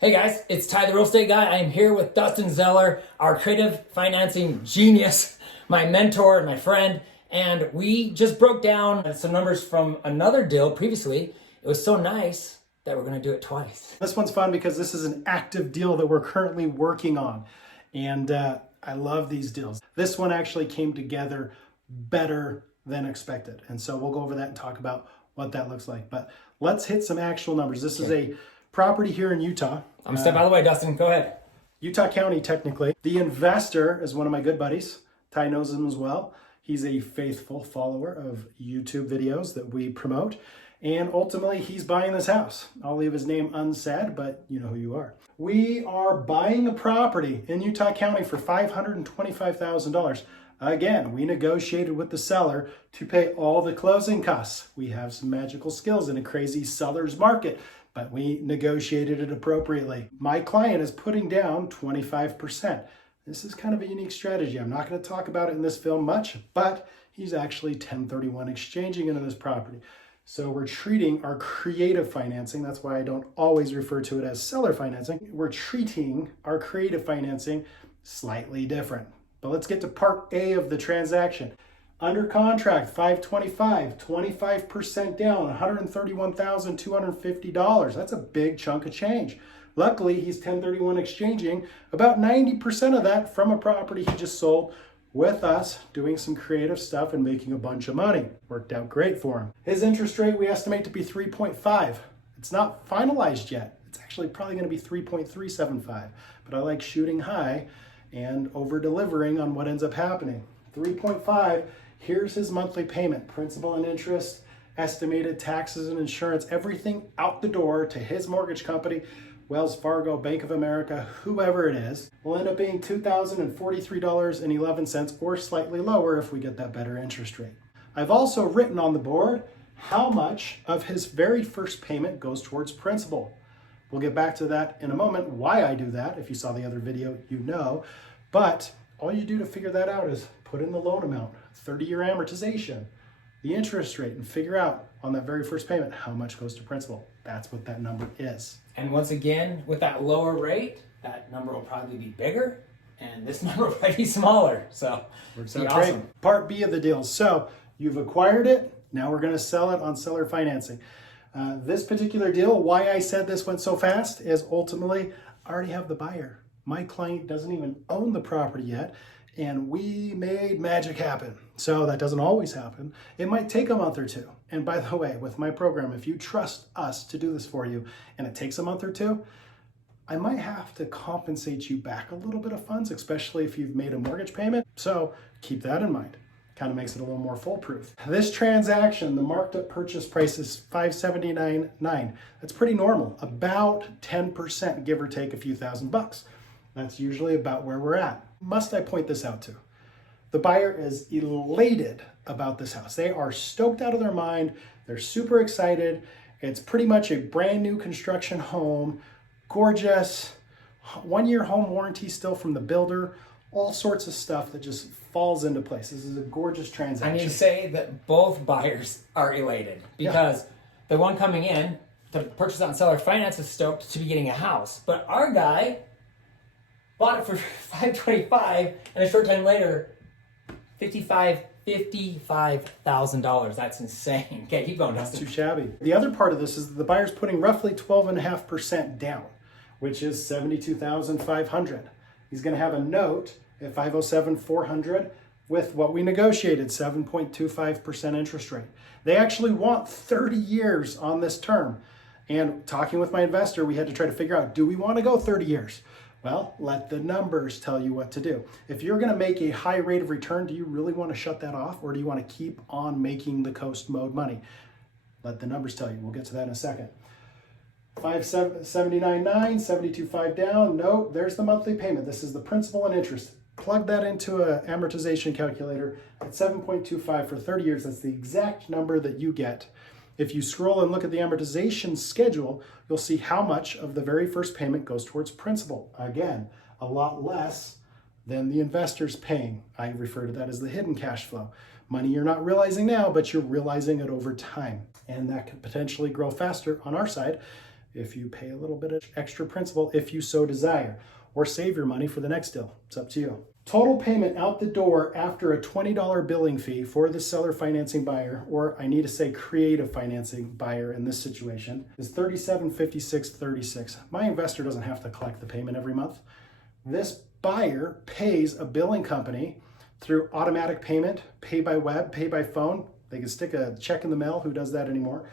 Hey guys, it's Ty the Real Estate Guy. I am here with Dustin Zeller, our creative financing genius, my mentor and my friend. And we just broke down some numbers from another deal previously. It was so nice that we're going to do it twice. This one's fun because this is an active deal that we're currently working on. And I love these deals. This one actually came together better than expected. And so we'll go over that and talk about what that looks like. But let's hit some actual numbers. This is a property here in Utah. I'm gonna step out of the way, Dustin. Go ahead. Utah County, technically. The investor is one of my good buddies. Ty knows him as well. He's a faithful follower of YouTube videos that we promote. And ultimately, he's buying this house. I'll leave his name unsaid, but you know who you are. We are buying a property in Utah County for $525,000. Again, we negotiated with the seller to pay all the closing costs. We have some magical skills in a crazy seller's market, but we negotiated it appropriately. My client is putting down 25%. This is kind of a unique strategy. I'm not going to talk about it in this film much, but he's actually 1031 exchanging into this property. So we're treating our creative financing, that's why I don't always refer to it as seller financing. We're treating our creative financing slightly different. But let's get to part A of the transaction. Under contract, $525, 25% down, $131,250. That's a big chunk of change. Luckily, he's 1031 exchanging about 90% of that from a property he just sold with us, doing some creative stuff and making a bunch of money. Worked out great for him. His interest rate we estimate to be 3.5. It's not finalized yet. It's actually probably going to be 3.375, but I like shooting high and over delivering on what ends up happening. 3.5, here's his monthly payment, principal and interest, estimated taxes and insurance, everything out the door to his mortgage company, Wells Fargo, Bank of America, whoever it is, will end up being $2,043.11 or slightly lower if we get that better interest rate. I've also written on the board how much of his very first payment goes towards principal. We'll get back to that in a moment, why I do that. If you saw the other video, you know. But all you do to figure that out is put in the loan amount, 30-year amortization, the interest rate, and figure out on that very first payment how much goes to principal. That's what that number is. And once again, with that lower rate, that number will probably be bigger, and this number will probably be smaller. So, works be out awesome. great. Part B of the deal. So you've acquired it. Now we're going to sell it on seller financing. This particular deal, why I said this went so fast is ultimately I already have the buyer. My client doesn't even own the property yet, and we made magic happen. So that doesn't always happen. It might take a month or two. And by the way, with my program, if you trust us to do this for you and it takes a month or two, I might have to compensate you back a little bit of funds, especially if you've made a mortgage payment. So keep that in mind. Kind of makes it a little more foolproof. This transaction, the marked up purchase price is $579.9. That's pretty normal, about 10%, give or take a few $1,000. That's usually about where we're at. Must I point this out too? The buyer is elated about this house. They are stoked out of their mind. They're super excited. It's pretty much a brand new construction home, gorgeous, 1-year home warranty still from the builder, all sorts of stuff that just falls into place. This is a gorgeous transaction. I need to say that both buyers are elated because the one coming in to purchase on seller finance is stoked to be getting a house. But our guy bought it for $525 and a short time later, $55,000. That's insane. Okay, keep going, Not Dustin. too shabby. The other part of this is that the buyer's putting roughly 12.5% down, which is $72,500. He's going to have a note at $507,400 with what we negotiated, 7.25% interest rate. They actually want 30 years on this term. And talking with my investor, we had to try to figure out, do we want to go 30 years? Well, let the numbers tell you what to do. If you're going to make a high rate of return, do you really want to shut that off, or do you want to keep on making the coast mode money? Let the numbers tell you. We'll get to that in a second. $579.9, $72.5 down. No, there's the monthly payment. This is the principal and interest. Plug that into an amortization calculator at 7.25 for 30 years. That's the exact number that you get. If you scroll and look at the amortization schedule, you'll see how much of the very first payment goes towards principal. Again, a lot less than the investor's paying. I refer to that as the hidden cash flow. Money you're not realizing now, but you're realizing it over time. And that could potentially grow faster on our side if you pay a little bit of extra principal if you so desire, or save your money for the next deal. It's up to you. Total payment out the door after a $20 billing fee for the seller financing buyer, or I need to say creative financing buyer in this situation, is $37.56.36. My investor doesn't have to collect the payment every month. This buyer pays a billing company through automatic payment, pay by web, pay by phone. They can stick a check in the mail. Who does that anymore?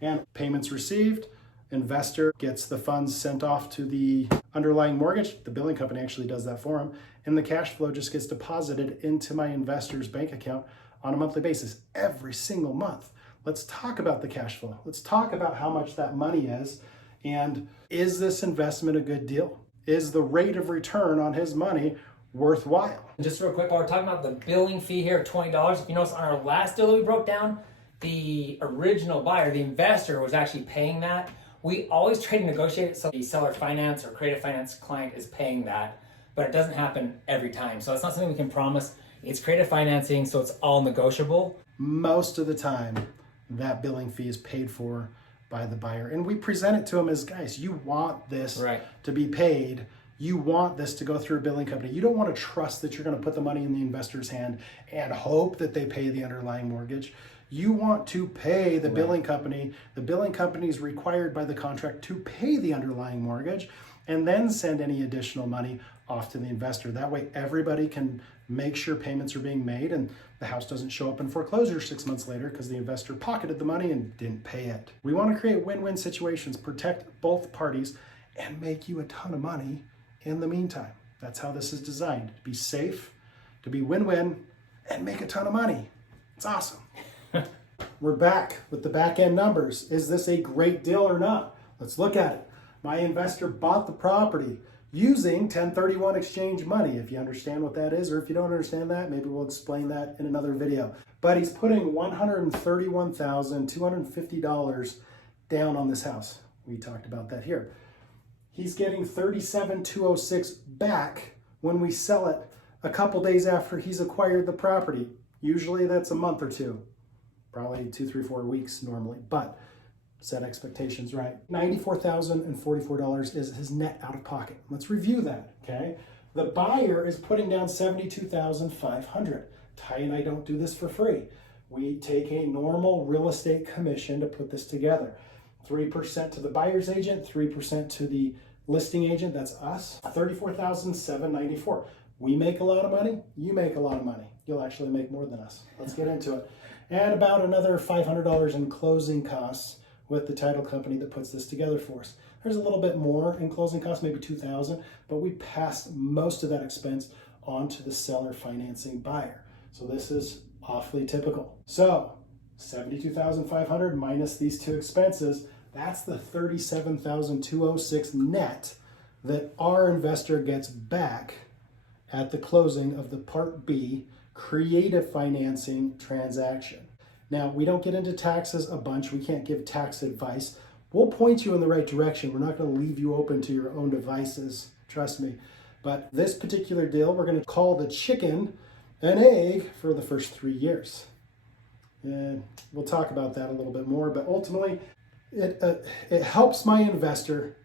And payments received. Investor gets the funds sent off to the underlying mortgage. The billing company actually does that for him. And the cash flow just gets deposited into my investor's bank account on a monthly basis every single month. Let's talk about the cash flow. Let's talk about how much that money is. And is this investment a good deal? Is the rate of return on his money worthwhile? Just real quick, while we're talking about the billing fee here of $20, if you notice on our last deal that we broke down, the original buyer, the investor, was actually paying that. We always try to negotiate it so the seller finance or creative finance client is paying that, but it doesn't happen every time. So it's not something we can promise. It's creative financing, so it's all negotiable. Most of the time, that billing fee is paid for by the buyer. And we present it to them as, guys, you want this to be paid. You want this to go through a billing company. You don't want to trust that you're going to put the money in the investor's hand and hope that they pay the underlying mortgage. You want to pay the billing company. The billing company is required by the contract to pay the underlying mortgage and then send any additional money off to the investor. That way everybody can make sure payments are being made and the house doesn't show up in foreclosure 6 months later because the investor pocketed the money and didn't pay it. We want to create win-win situations, protect both parties, and make you a ton of money in the meantime. That's how this is designed. To be safe, to be win-win, and make a ton of money. It's awesome. We're back with the back end numbers. Is this a great deal or not? Let's look at it. My investor bought the property using 1031 exchange money. If you understand what that is, or if you don't understand that, maybe we'll explain that in another video. But he's putting $131,250 down on this house. We talked about that here. He's getting $37,206 back when we sell it a couple days after he's acquired the property. Usually that's a month or two, probably 2, 3, 4 weeks normally, but set expectations right. $94,044 is his net out of pocket. Let's review that, okay? The buyer is putting down $72,500. Ty and I don't do this for free. We take a normal real estate commission to put this together. 3% to the buyer's agent, 3% to the listing agent, that's us, $34,794. We make a lot of money, you make a lot of money. You'll actually make more than us. Let's get into it. And about another $500 in closing costs with the title company that puts this together for us. There's a little bit more in closing costs, maybe $2,000, but we pass most of that expense on to the seller financing buyer. So this is awfully typical. So $72,500 minus these two expenses, that's the $37,206 net that our investor gets back at the closing of the Part B creative financing transaction. Now, we don't get into taxes a bunch. We can't give tax advice. We'll point you in the right direction. We're not going to leave you open to your own devices, trust me. But this particular deal, we're going to call the chicken and egg for the first 3 years. And we'll talk about that a little bit more, but ultimately, it helps my investor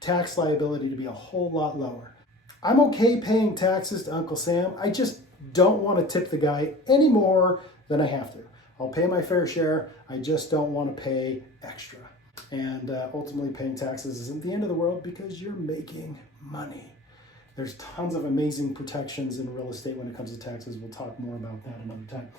tax liability to be a whole lot lower. I'm okay paying taxes to Uncle Sam. I just don't want to tip the guy any more than I have to. I'll pay my fair share. I just don't want to pay extra. And ultimately paying taxes isn't the end of the world because you're making money. There's tons of amazing protections in real estate when it comes to taxes. We'll talk more about that another time.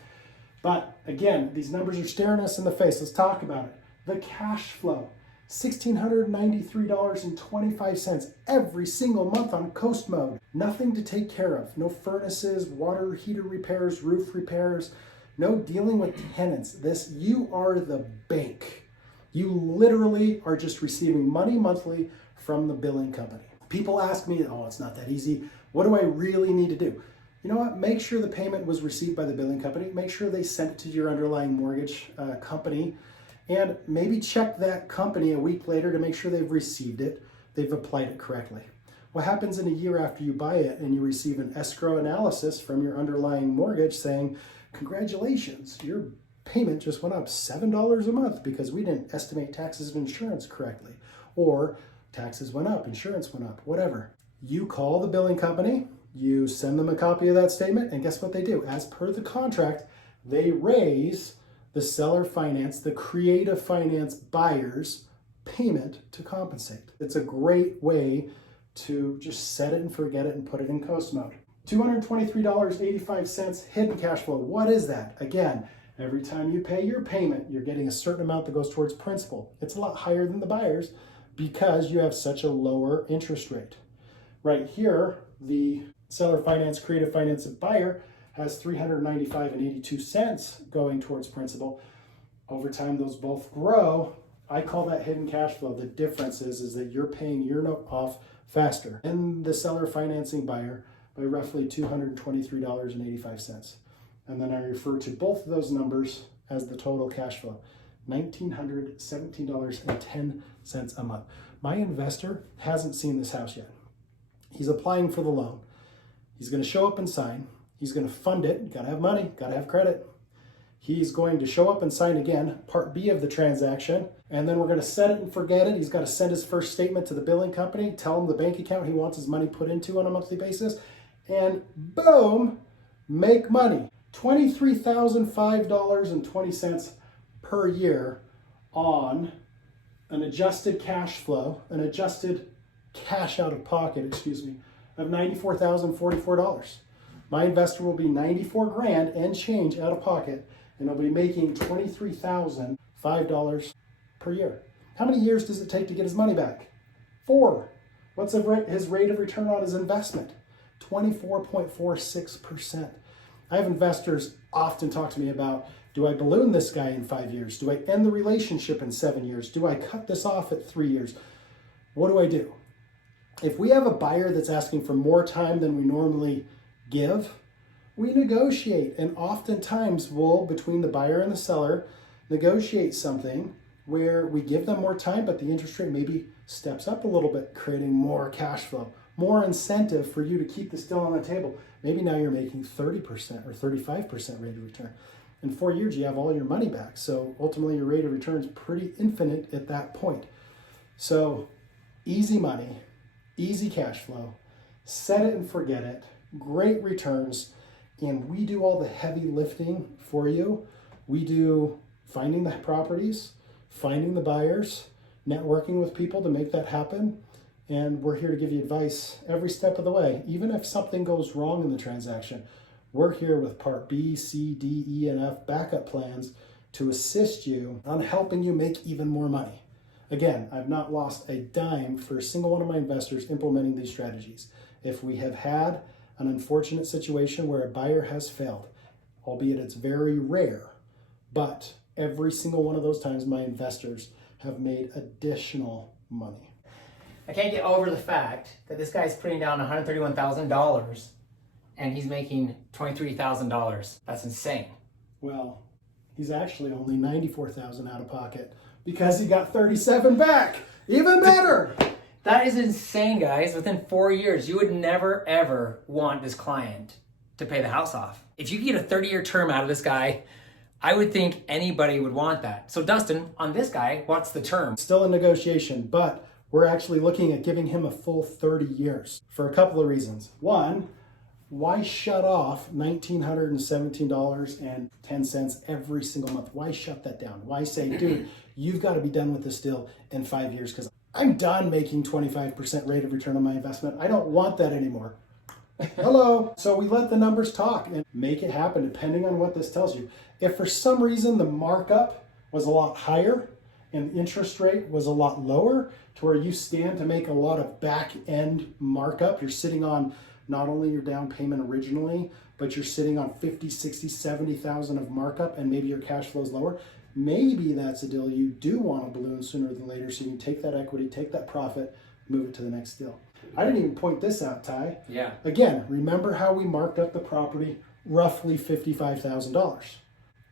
But again, these numbers are staring us in the face. Let's talk about it. The cash flow, $1,693.25 every single month on coast mode. Nothing to take care of. No furnaces, water heater repairs, roof repairs, no dealing with tenants. You are the bank. You literally are just receiving money monthly from the billing company. People ask me, oh, it's not that easy. What do I really need to do? You know what? Make sure the payment was received by the billing company. Make sure they sent it to your underlying mortgage company. And maybe check that company a week later to make sure they've received it, they've applied it correctly. What happens in a year after you buy it and you receive an escrow analysis from your underlying mortgage saying, congratulations, your payment just went up $7 a month because we didn't estimate taxes and insurance correctly. or taxes went up, insurance went up, whatever. You call the billing company, you send them a copy of that statement, and guess what they do? As per the contract, they raise the seller finance, the creative finance buyer's payment to compensate. It's a great way to just set it and forget it and put it in coast mode. $223.85 hidden cash flow. What is that? Again, every time you pay your payment, you're getting a certain amount that goes towards principal. It's a lot higher than the buyer's because you have such a lower interest rate. Right here, the seller finance, creative finance, and buyer has $395.82 going towards principal. Over time, those both grow. I call that hidden cash flow. The difference is that you're paying your note off faster and the seller financing buyer by roughly $223.85. And then I refer to both of those numbers as the total cash flow, $1,917.10 a month. My investor hasn't seen this house yet. He's applying for the loan. He's going to show up and sign. He's going to fund it. You got to have money, got to have credit. He's going to show up and sign again, part B of the transaction, and then we're going to set it and forget it. He's got to send his first statement to the billing company, tell him the bank account he wants his money put into on a monthly basis, and boom, make money. $23,005.20 per year on an adjusted cash flow, an adjusted cash out of pocket, of $94,044. My investor will be 94 grand and change out of pocket, and he'll be making $23,005 per year. How many years does it take to get his money back? 4. What's his rate of return on his investment? 24.46%. I have investors often talk to me about, do I balloon this guy in 5 years? Do I end the relationship in 7 years? Do I cut this off at 3 years? What do I do? If we have a buyer that's asking for more time than we normally give, we negotiate, and oftentimes we'll, between the buyer and the seller, negotiate something where we give them more time, but the interest rate maybe steps up a little bit, creating more cash flow, more incentive for you to keep this deal on the table. Maybe now you're making 30% or 35% rate of return. In 4 years, you have all your money back. So ultimately your rate of return is pretty infinite at that point. So easy money, easy cash flow, set it and forget it, great returns, and we do all the heavy lifting for you. We do finding the properties, finding the buyers, networking with people to make that happen, and we're here to give you advice every step of the way. Even if something goes wrong in the transaction, we're here with part B, C, D, E, and F backup plans to assist you on helping you make even more money. Again, I've not lost a dime for a single one of my investors implementing these strategies. If we have had an unfortunate situation where a buyer has failed, albeit it's very rare, but every single one of those times my investors have made additional money. I can't get over the fact that this guy's putting down $131,000 and he's making $23,000. That's insane. Well, he's actually only $94,000 out of pocket because he got $37,000 back. Even better. That is insane, guys. Within 4 years, you would never, ever want this client to pay the house off. If you could get a 30-year term out of this guy, I would think anybody would want that. So Dustin, on this guy, what's the term? Still in negotiation, but we're actually looking at giving him a full 30 years for a couple of reasons. One, why shut off $1,917.10 every single month? Why shut that down? Why say, dude, you've got to be done with this deal in 5 years because I'm done making 25% rate of return on my investment. I don't want that anymore. Hello. So we let the numbers talk and make it happen depending on what this tells you. If for some reason the markup was a lot higher and the interest rate was a lot lower to where you stand to make a lot of back end markup, you're sitting on not only your down payment originally, but you're sitting on 50, 60, 70,000 of markup and maybe your cash flow is lower. Maybe that's a deal you do want to balloon sooner than later so you can take that equity, take that profit, move it to the next deal. I didn't even point this out, Ty. Yeah. Again, remember how we marked up the property roughly $55,000.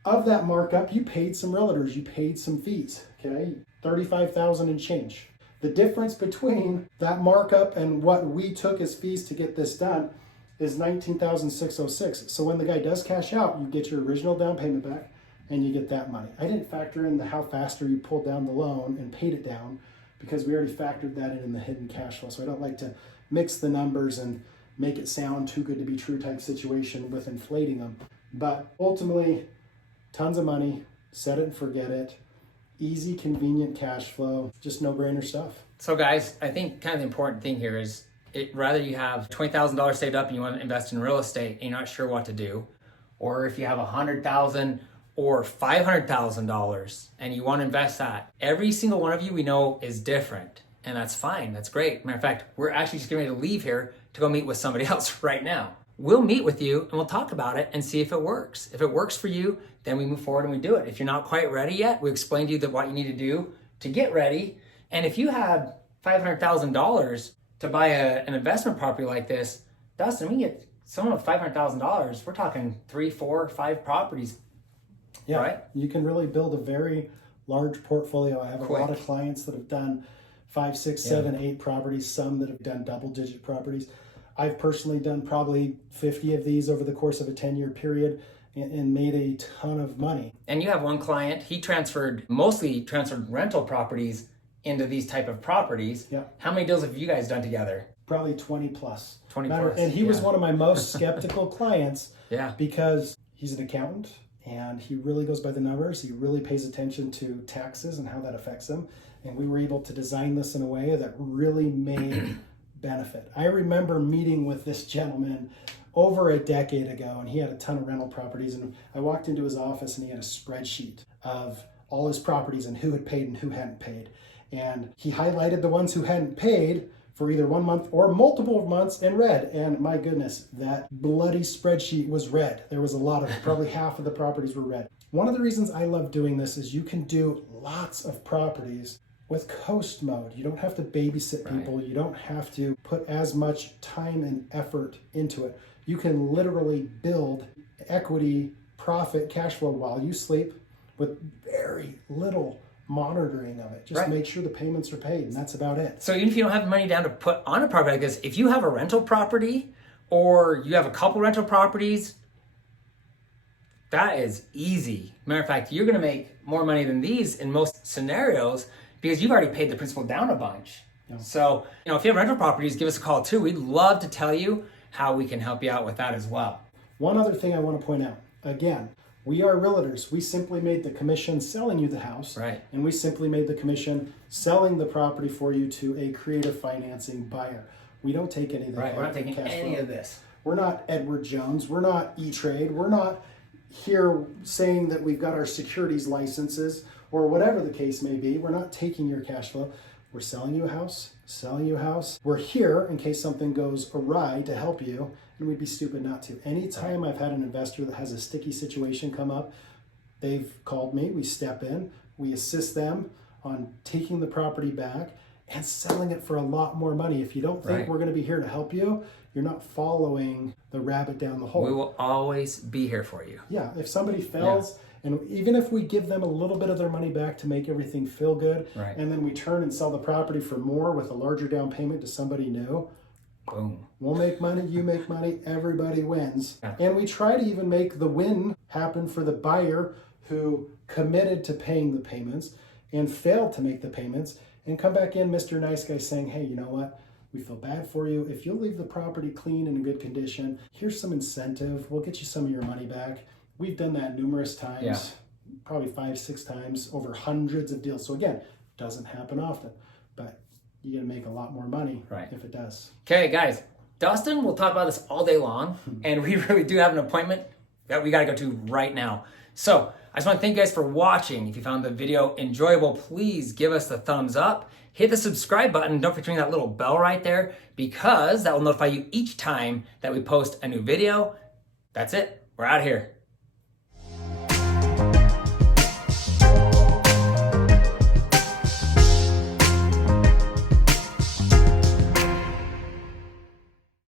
Of that markup, you paid some realtors, you paid some fees, okay? $35,000 and change. The difference between that markup and what we took as fees to get this done is $19,606. So when the guy does cash out, you get your original down payment back and you get that money. I didn't factor in how faster you pulled down the loan and paid it down because we already factored that in the hidden cash flow. So I don't like to mix the numbers and make it sound too good to be true type situation with inflating them. But ultimately, tons of money, set it and forget it, easy, convenient cash flow, just no-brainer stuff. So guys, I think kind of the important thing here is rather you have $20,000 saved up and you want to invest in real estate and you're not sure what to do, or if you have $100,000 or $500,000 and you want to invest that, every single one of you we know is different, and that's fine. That's great. Matter of fact, we're actually just getting ready to leave here to go meet with somebody else right now. We'll meet with you and we'll talk about it and see if it works. If it works for you, then we move forward and we do it. If you're not quite ready yet, we explain to you what you need to do to get ready. And if you had $500,000 to buy an investment property like this, Dustin, we get someone with $500,000. We're talking 3, 4, 5 properties. Yeah, right? You can really build a very large portfolio. I have Quick. a lot of clients that have done 5, 6, 7, 8 properties, some that have done double-digit properties. I've personally done probably 50 of these over the course of a 10-year period and made a ton of money. And you have one client, he mostly transferred rental properties into these type of properties. Yeah. How many deals have you guys done together? Probably 20 plus. 20 plus, And he was yeah. one of my most skeptical clients Yeah. because he's an accountant and he really goes by the numbers. He really pays attention to taxes and how that affects him. And we were able to design this in a way that really made benefit. I remember meeting with this gentleman over a decade ago, and he had a ton of rental properties. And I walked into his office and he had a spreadsheet of all his properties and who had paid and who hadn't paid. And he highlighted the ones who hadn't paid for either 1 month or multiple months in red. And my goodness, that bloody spreadsheet was red. There was a lot of it. Probably half of the properties were red. One of the reasons I love doing this is you can do lots of properties with coast mode. You don't have to babysit people. You don't have to put as much time and effort into it. You can literally build equity, profit, cash flow while you sleep with very little monitoring of it. Just make sure the payments are paid, and that's about it. So even if you don't have the money down to put on a property like this, if you have a rental property or you have a couple rental properties, that is easy. Matter of fact, you're gonna make more money than these in most scenarios because you've already paid the principal down a bunch. Yeah. So, if you have rental properties, give us a call too. We'd love to tell you how we can help you out with that as well. One other thing I want to point out, again, we are realtors. We simply made the commission selling you the house. Right. And we simply made the commission selling the property for you to a creative financing buyer. We don't take anything. Right, we're not taking any of this. We're not Edward Jones. We're not E-Trade. We're not here saying that we've got our securities licenses or whatever the case may be. We're not taking your cash flow. We're selling you a house, selling you a house. We're here in case something goes awry to help you, and we'd be stupid not to. Anytime I've had an investor that has a sticky situation come up, they've called me, we step in, we assist them on taking the property back and selling it for a lot more money. If you don't think we're gonna be here to help you, you're not following the rabbit down the hole. We will always be here for you. Yeah, if somebody fails, and even if we give them a little bit of their money back to make everything feel good, and then we turn and sell the property for more with a larger down payment to somebody new, boom. We'll make money, you make money, everybody wins. Yeah. And we try to even make the win happen for the buyer who committed to paying the payments and failed to make the payments and come back in, Mr. Nice Guy, saying, hey, you know what? We feel bad for you. If you'll leave the property clean and in good condition, here's some incentive. We'll get you some of your money back. We've done that numerous times, probably 5, 6 times over hundreds of deals. So again, doesn't happen often, but you're gonna make a lot more money if it does. Okay, guys, Dustin will talk about this all day long, and we really do have an appointment that we gotta go to right now. So I just wanna thank you guys for watching. If you found the video enjoyable, please give us the thumbs up. Hit the subscribe button. Don't forget to ring that little bell right there because that will notify you each time that we post a new video. That's it. We're out of here.